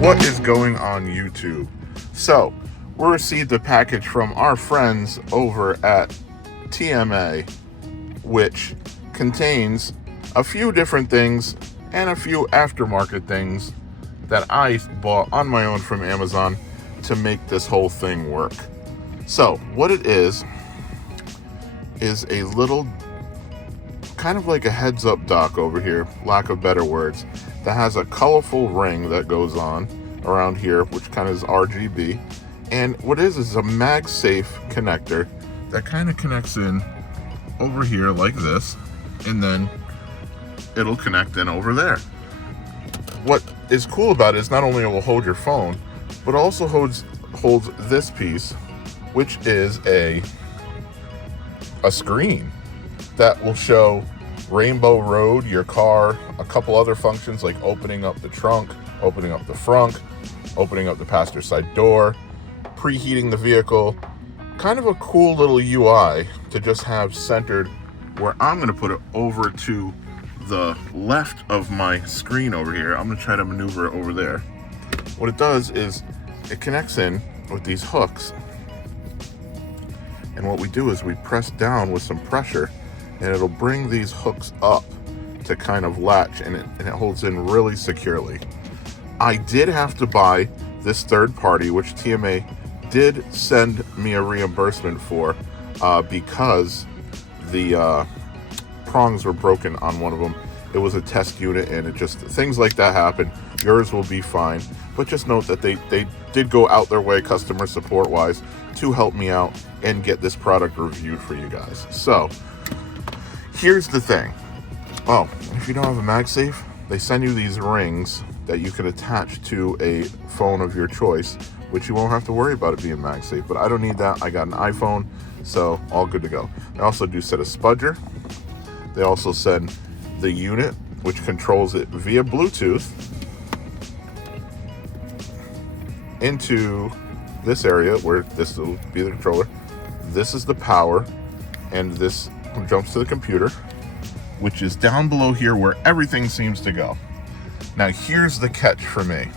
What is going on YouTube? So, we received a package from our friends over at TMA, which contains a few different things and a few aftermarket things that I bought on my own from Amazon to make this whole thing work. So, what it is a little kind of like a heads-up dock over here, lack of better words, that has a colorful ring that goes on around here, which kind of is RGB. And what it is a MagSafe connector that kind of connects in over here like this, and then it'll connect in over there. What is cool about it is not only it will hold your phone, but also holds this piece, which is a screen that will show Rainbow Road, your car, a couple other functions like opening up the trunk, opening up the front, opening up the passenger side door, preheating the vehicle. Kind of a cool little UI to just have centered where I'm going to put it over to the left of my screen over here. I'm going to try to maneuver it over there. What it does is it connects in with these hooks. And what we do is we press down with some pressure, and it'll bring these hooks up to kind of latch, and it holds in really securely. I did have to buy this third party, which TMA did send me a reimbursement for because the prongs were broken on one of them. It was a test unit, and it just, things like that happen. Yours will be fine, but just note that they did go out their way, customer support wise, to help me out and get this product reviewed for you guys. So here's the thing. Oh, if you don't have a MagSafe, they send you these rings that you can attach to a phone of your choice, which you won't have to worry about it being MagSafe. But I don't need that. I got an iPhone, so all good to go. They also do set a spudger. They also send the unit, which controls it via Bluetooth, into this area where this will be the controller. This is the power, and this jumps to the computer, which is down below here where everything seems to go. Now here's the catch for me.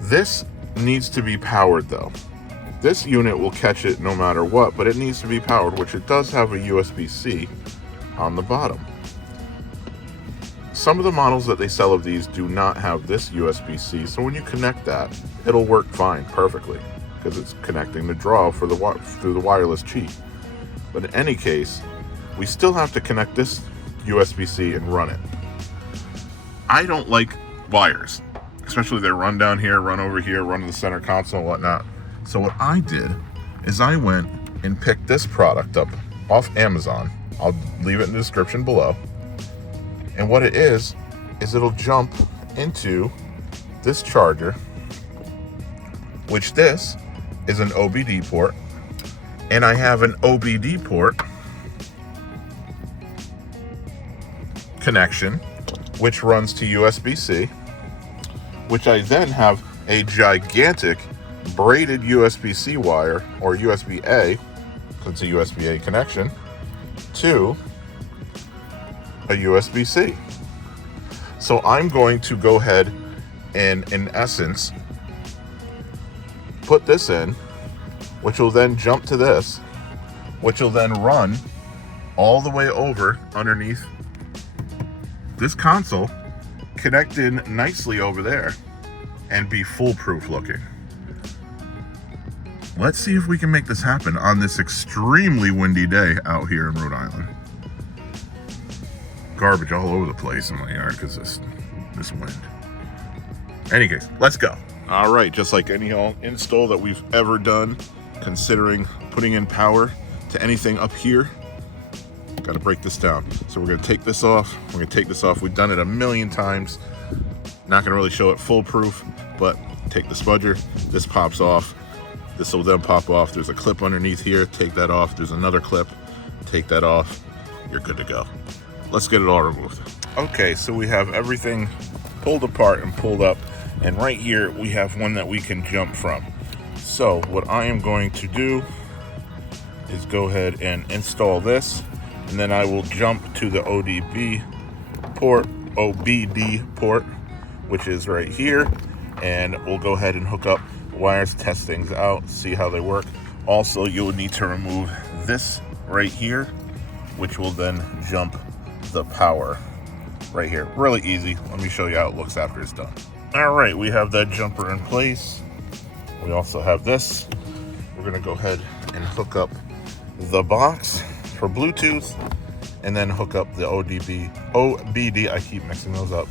This needs to be powered though. This unit will catch it no matter what, but it needs to be powered, which it does have a USB-C on the bottom. Some of the models that they sell of these do not have this USB-C, so when you connect that, it'll work fine, perfectly, because it's connecting the draw for through the wireless cheat. But in any case, we still have to connect this USB-C and run it. I don't like wires, especially they run down here, run over here, run to the center console and whatnot. So what I did is I went and picked this product up off Amazon. I'll leave it in the description below. And what it is it'll jump into this charger, which this is an OBD port. And I have an OBD port connection, which runs to USB-C, which I then have a gigantic braided USB-C wire, or USB-A, because it's a USB-A connection, to a USB-C. So I'm going to go ahead and, in essence, put this in, which will then jump to this, which will then run all the way over underneath this console, connect in nicely over there, and be foolproof looking. Let's see if we can make this happen on this extremely windy day out here in Rhode Island. Garbage all over the place in my yard because this wind. Any case, let's go. All right, just like any install that we've ever done, considering putting in power to anything up here, got to break this down. So we're going to take this off. We're going to take this off. We've done it a million times. Not going to really show it foolproof, but take the spudger. This pops off. This will then pop off. There's a clip underneath here. Take that off. There's another clip. Take that off. You're good to go. Let's get it all removed. Okay, so we have everything pulled apart and pulled up. And right here, we have one that we can jump from. So what I am going to do is go ahead and install this, and then I will jump to the OBD port, which is right here, and we'll go ahead and hook up wires, test things out, see how they work. Also, you would need to remove this right here, which will then jump the power right here. Really easy. Let me show you how it looks after it's done. All right, we have that jumper in place. We also have this. We're gonna go ahead and hook up the box for Bluetooth, and then hook up the OBD, I keep mixing those up.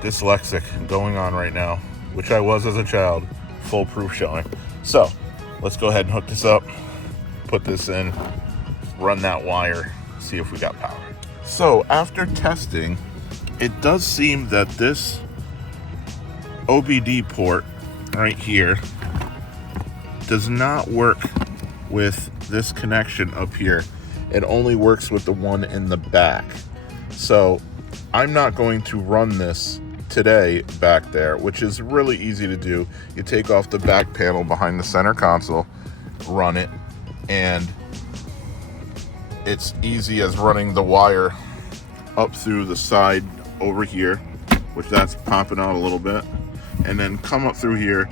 Dyslexic going on right now, which I was as a child, full proof showing. So let's go ahead and hook this up, put this in, run that wire, see if we got power. So after testing, it does seem that this OBD port right here does not work with this connection up here. It only works with the one in the back. So I'm not going to run this today back there, which is really easy to do. You take off the back panel behind the center console, run it, and it's easy as running the wire up through the side over here, which that's popping out a little bit, and then come up through here,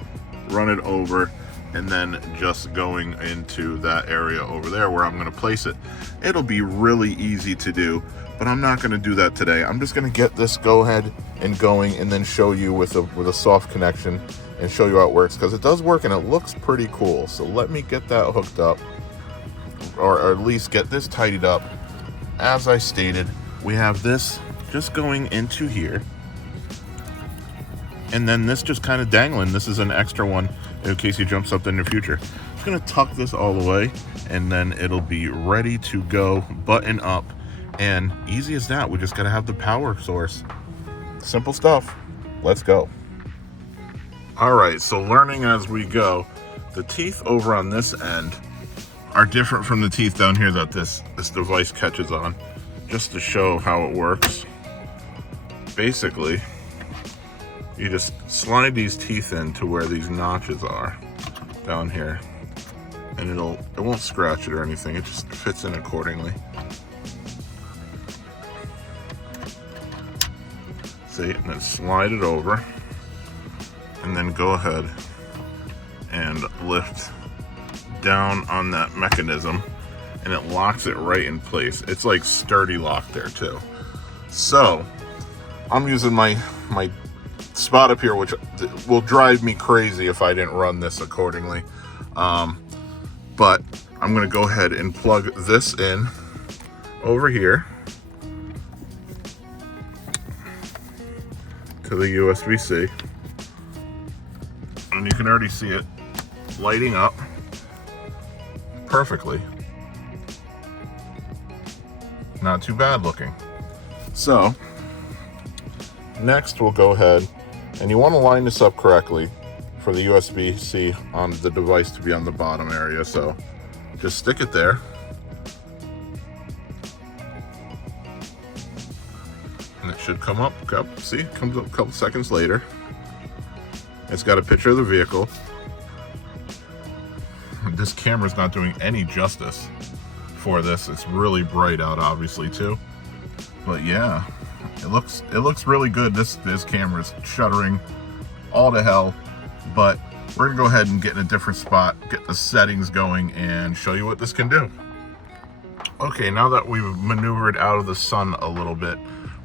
run it over, and then just going into that area over there where I'm going to place it. It'll be really easy to do, but I'm not going to do that today. I'm just going to get this go ahead and going, and then show you with a soft connection and show you how it works, because it does work and it looks pretty cool. So let me get that hooked up, or at least get this tidied up. As I stated, we have this just going into here, and then this just kind of dangling. This is an extra one in case you jump something in the future. Just gonna tuck this all the way, and then it'll be ready to go, button up, and easy as that. We just gotta have the power source. Simple stuff. Let's go. All right, so learning as we go. The teeth over on this end are different from the teeth down here that this device catches on. Just to show how it works. Basically, you just slide these teeth into where these notches are down here, and it won't scratch it or anything. It just fits in accordingly. See, and then slide it over, and then go ahead and lift down on that mechanism, and it locks it right in place. It's like sturdy lock there too. So I'm using my spot up here, which will drive me crazy if I didn't run this accordingly. But I'm gonna go ahead and plug this in over here to the USB-C. And you can already see it lighting up perfectly. Not too bad looking. So next we'll go ahead, and you want to line this up correctly for the USB-C on the device to be on the bottom area. So just stick it there. And it should come up, see, it comes up a couple seconds later. It's got a picture of the vehicle. This camera's not doing any justice for this. It's really bright out, obviously, too. But yeah, it looks really good. This camera's shuttering all to hell, but we're gonna go ahead and get in a different spot, get the settings going, and show you what this can do. Okay, now that we've maneuvered out of the sun a little bit,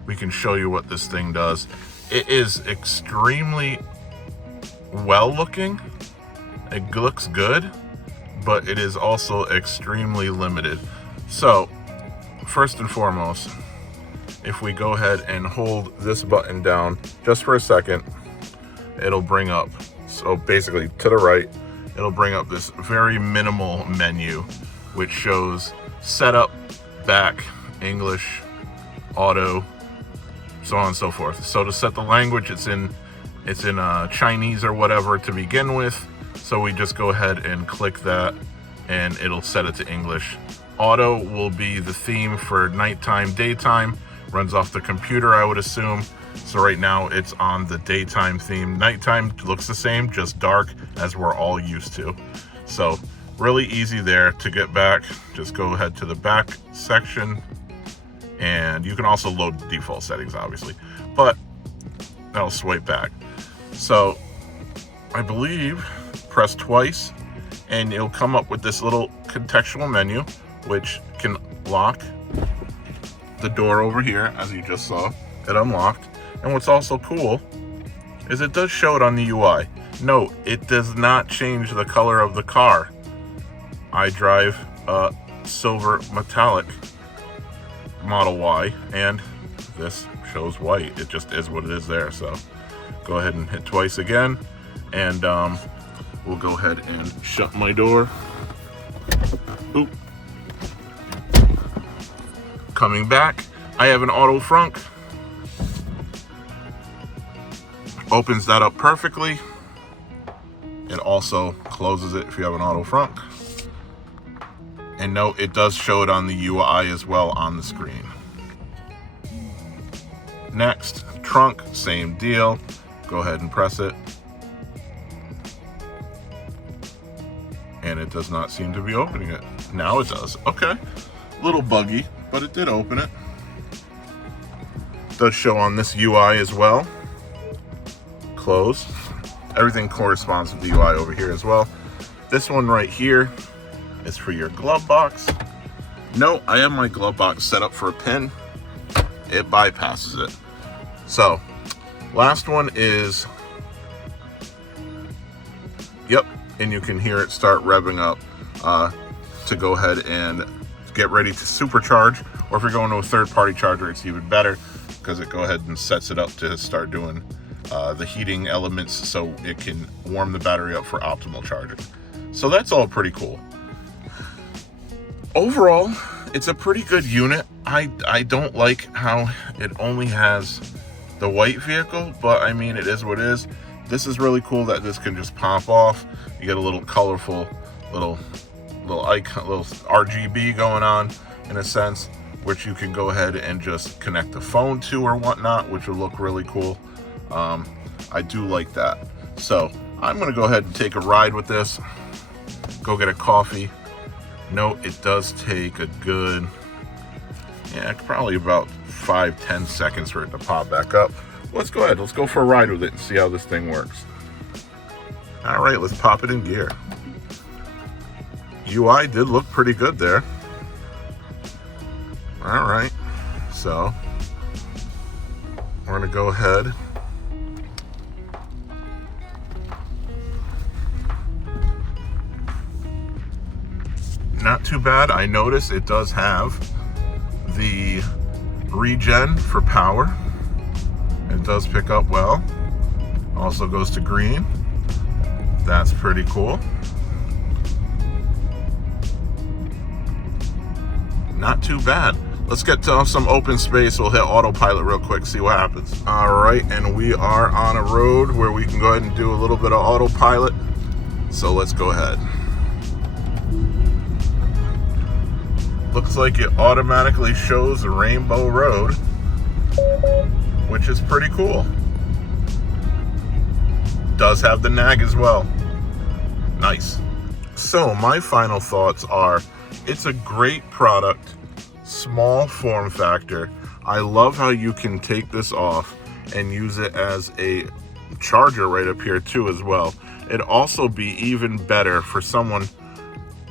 we can show you what this thing does. It is extremely well looking. It looks good, but it is also extremely limited. So first and foremost, if we go ahead and hold this button down just for a second, it'll bring up, so basically to the right, it'll bring up this very minimal menu, which shows setup, back, English, auto, so on and so forth. So to set the language, it's in Chinese or whatever to begin with. So we just go ahead and click that, and it'll set it to English. Auto will be the theme for nighttime, daytime. Runs off the computer, I would assume. So right now it's on the daytime theme. Nighttime looks the same, just dark, as we're all used to. So really easy there to get back. Just go ahead to the back section, and you can also load default settings, obviously, but that'll swipe back. So I believe press twice and it'll come up with this little contextual menu, which can lock the door over here, as you just saw. It unlocked. And what's also cool is it does show it on the UI. Note, it does not change the color of the car. I drive a silver metallic Model Y, and this shows white. It just is what it is there. So go ahead and hit twice again, and we'll go ahead and shut my door. Oop. Coming back, I have an auto frunk. Opens that up perfectly. It also closes it if you have an auto frunk. And note, it does show it on the UI as well on the screen. Next, trunk, same deal. Go ahead and press it. And it does not seem to be opening it. Now it does. Okay. A little buggy, but it did open it. Does show on this UI as well. Close. Everything corresponds with the UI over here as well. This one right here is for your glove box. No, I have my glove box set up for a pin. It bypasses it. So, last one is, yep, and you can hear it start revving up to go ahead and get ready to supercharge. Or if you're going to a third-party charger, it's even better because it go ahead and sets it up to start doing the heating elements so it can warm the battery up for optimal charging. So that's all pretty cool. Overall, it's a pretty good unit. I don't like how it only has the white vehicle, but I mean, it is what it is. This is really cool that this can just pop off. You get a little colorful little icon, little RGB going on in a sense, which you can go ahead and just connect the phone to or whatnot, which will look really cool. I do like that. So I'm gonna go ahead and take a ride with this, go get a coffee. Note, it does take a good, probably about 5-10 seconds for it to pop back up. Let's go ahead, let's go for a ride with it and see how this thing works. All right, let's pop it in gear. UI did look pretty good there. All right, so we're gonna go ahead. Not too bad. I notice it does have the regen for power. It does pick up well. Also goes to green. That's pretty cool. Not too bad. Let's get to some open space. We'll hit autopilot real quick, see what happens. All right, and we are on a road where we can go ahead and do a little bit of autopilot. So let's go ahead. Looks like it automatically shows the Rainbow Road, which is pretty cool. Does have the nag as well. Nice. So my final thoughts are, it's a great product, small form factor. I love how you can take this off and use it as a charger right up here too as well. It'd also be even better for someone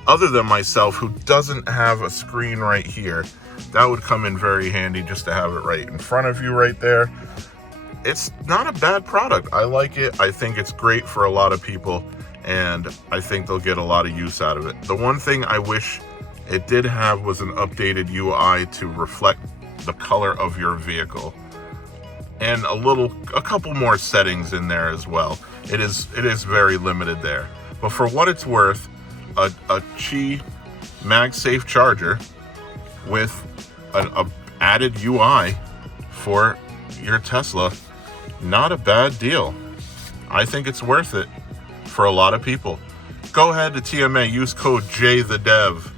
other than myself who doesn't have a screen right here. That would come in very handy just to have it right in front of you right there. It's not a bad product. I like it. I think it's great for a lot of people, and I think they'll get a lot of use out of it. The one thing I wish it did have was an updated UI to reflect the color of your vehicle, and a couple more settings in there as well. It is very limited there, but for what it's worth, a Qi MagSafe charger with an added UI for your Tesla, not a bad deal. I think it's worth it for a lot of people. Go ahead to TMA, use code JTheDev,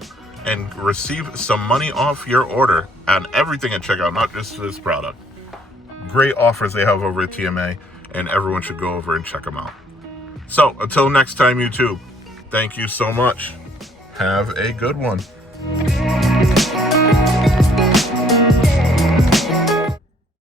and receive some money off your order on everything at checkout, not just this product. Great offers they have over at TMA, and everyone should go over and check them out. So until next time, YouTube, thank you so much. Have a good one.